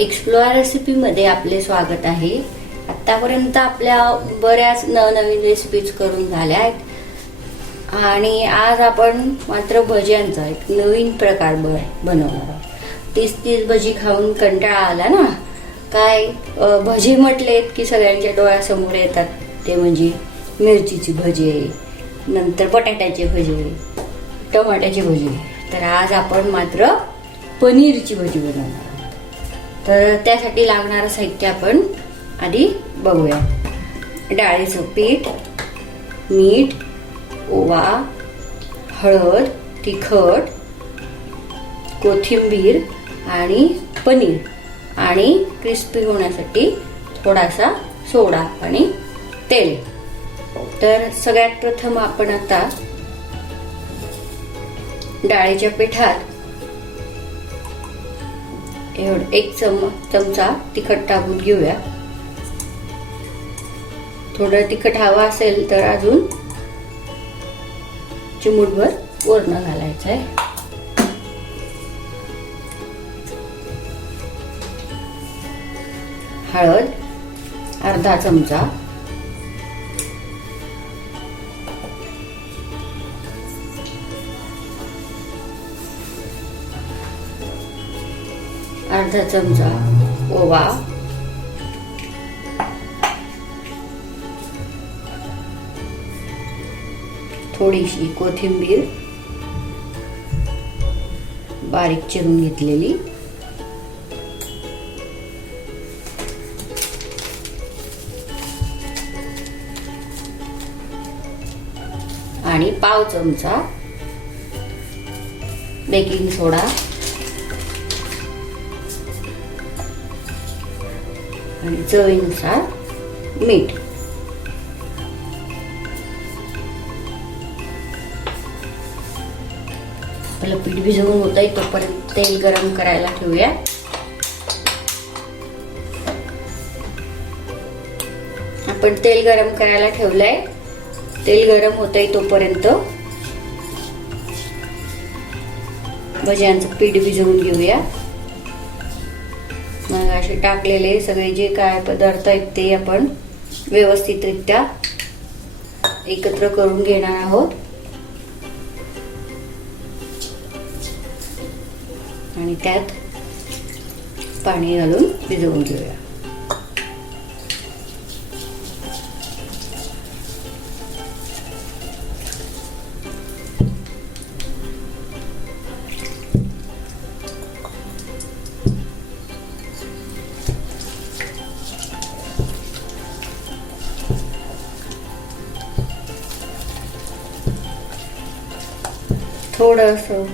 Explore रेसिपीमध्ये आपले स्वागत आहे। आतापर्यंत आपल्या बऱ्याच नवीन रेसिपीज करून झाल्या आहेत आणि आज आपण मात्र भज्यांचा एक नवीन प्रकार बनवणार आहोत। तीच भजी खाऊन कंटाळा आला ना। काय भजी म्हटलेत की सगळ्यांच्या डोळ्यासमोर येतात ते म्हणजे मिरचीची भजी, नंतर बटाट्याची भजी, टमाट्याची भजी। तर आज आपण मात्र पनीरची भजी बनवणार आहोत। तर त्यासाठी लागणारं साहित्य आपण आधी बघूया। डाळीचं पीठ, मीठ, ओवा, हळद, तिखट, कोथिंबीर आणि पनीर आणि क्रिस्पी होण्यासाठी थोडासा सोडा आणि तेल। तर सगळ्यात प्रथम आपण आता डाळीच्या पिठात एक चमचा तिखट टाकून घेऊया। थोडं तिखट हवं असेल तर अजून चिमूटभर वरण घालायचं आहे। हळद अर्धा चमचा, अर्धा चमचा ओवा, थोडीशी कोथिंबीर बारीक चिरून घेतलेली, आणि पाव चमचा बेकिंग सोडा आणि चवीनुसार मीठ। आपलं पीठ भिजवून होतंय तोपर्यंत तेल गरम करायला ठेवूया। आपण तेल गरम करायला ठेवलंय। तेल गरम होतंय तोपर्यंत भज्यांचं पीठ भिजवून घेऊया। मग असे टाकलेले सगळे जे काय पदार्थ आहेत ते आपण व्यवस्थितरित्या एकत्र करून घेणार आहोत आणि त्यात पाणी घालून भिजवून घेऊया। थोडंसं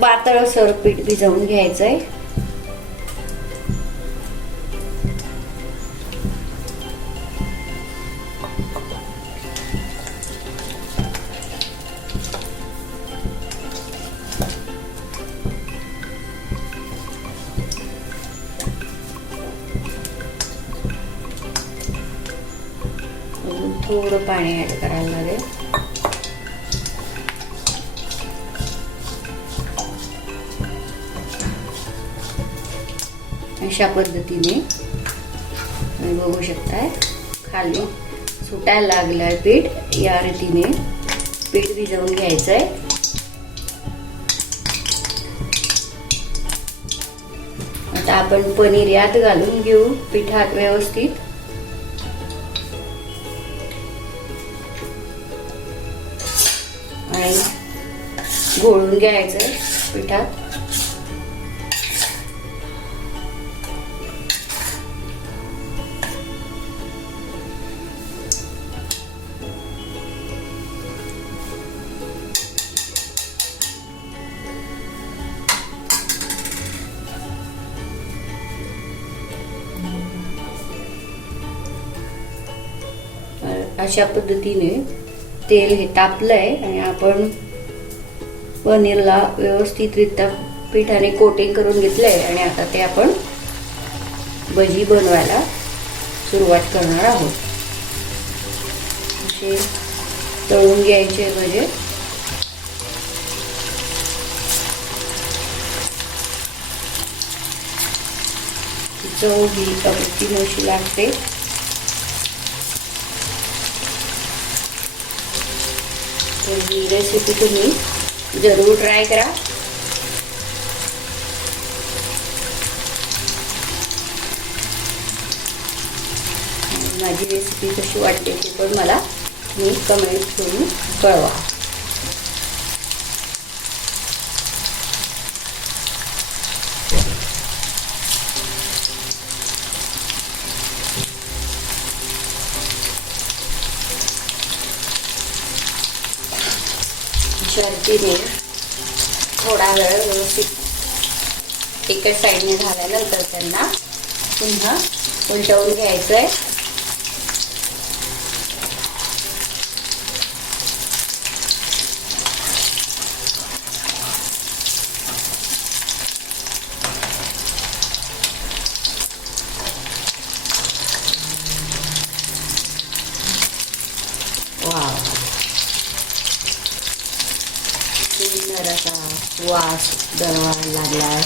पातळसर पीठ भिजवून घ्यायचंय। थोडं पाणी ऍड करायला लागेल। अशा पद्धतीने तुम्ही बघू शकताय खाली सुटायला लागलंय पीठ। या रीतीने पीठ भिजवून घ्यायचंय। आता आपण पनीर यात घालून घेऊ पिठात व्यवस्थित आणि घोळून घ्यायचंय पिठात। अशा पद्धतीने तेल हे तापलंय आणि आपण पनीरला व्यवस्थितरित्या पिठाने कोटिंग करून घेतलंय आणि आता ते आपण भजी बनवायला सुरुवात करणार आहोत। असे तळून घ्यायचे भजे। चव ही अगदी अशी लागते. तर ही रेसिपी तुम्ही जरूर ट्राय करा. माझी रेसिपी कशी वाटते ते पण मला मी कमेंट करून कळवा. शर्तीने थोडा वेळ व्यवस्थित एकाच साईडने झाल्यानंतर त्यांना पुन्हा उलटवून घ्यायचं आहे. वाव, सुंदर असा वास दरवायला लागलाय.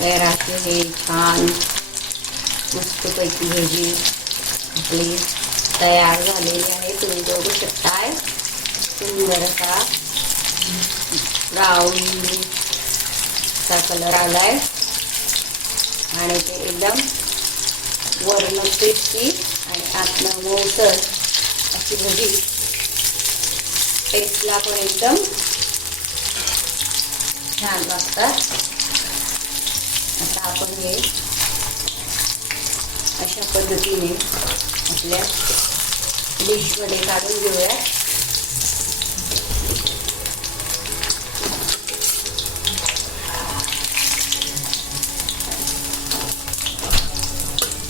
तर असे हे छान मस्तपैकी भजी आपली तयार झालेली आहे. तुम्ही बघू शकताय सुंदर असा ब्राऊन चा कलर आलाय आणि ते एकदम वरण क्रिस्पी आणि आतनं मऊसर अशी भजी. टेस्टला पण एकदम छान लागतात. आता आपण हे अशा पद्धतीने आपल्या डिशमध्ये काढून घेऊया.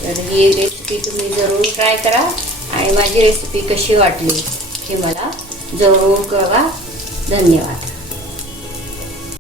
तर ही रेसिपी तुम्ही जरूर ट्राय करा आणि माझी रेसिपी कशी वाटली हे मला जरूर कळवा. धन्यवाद.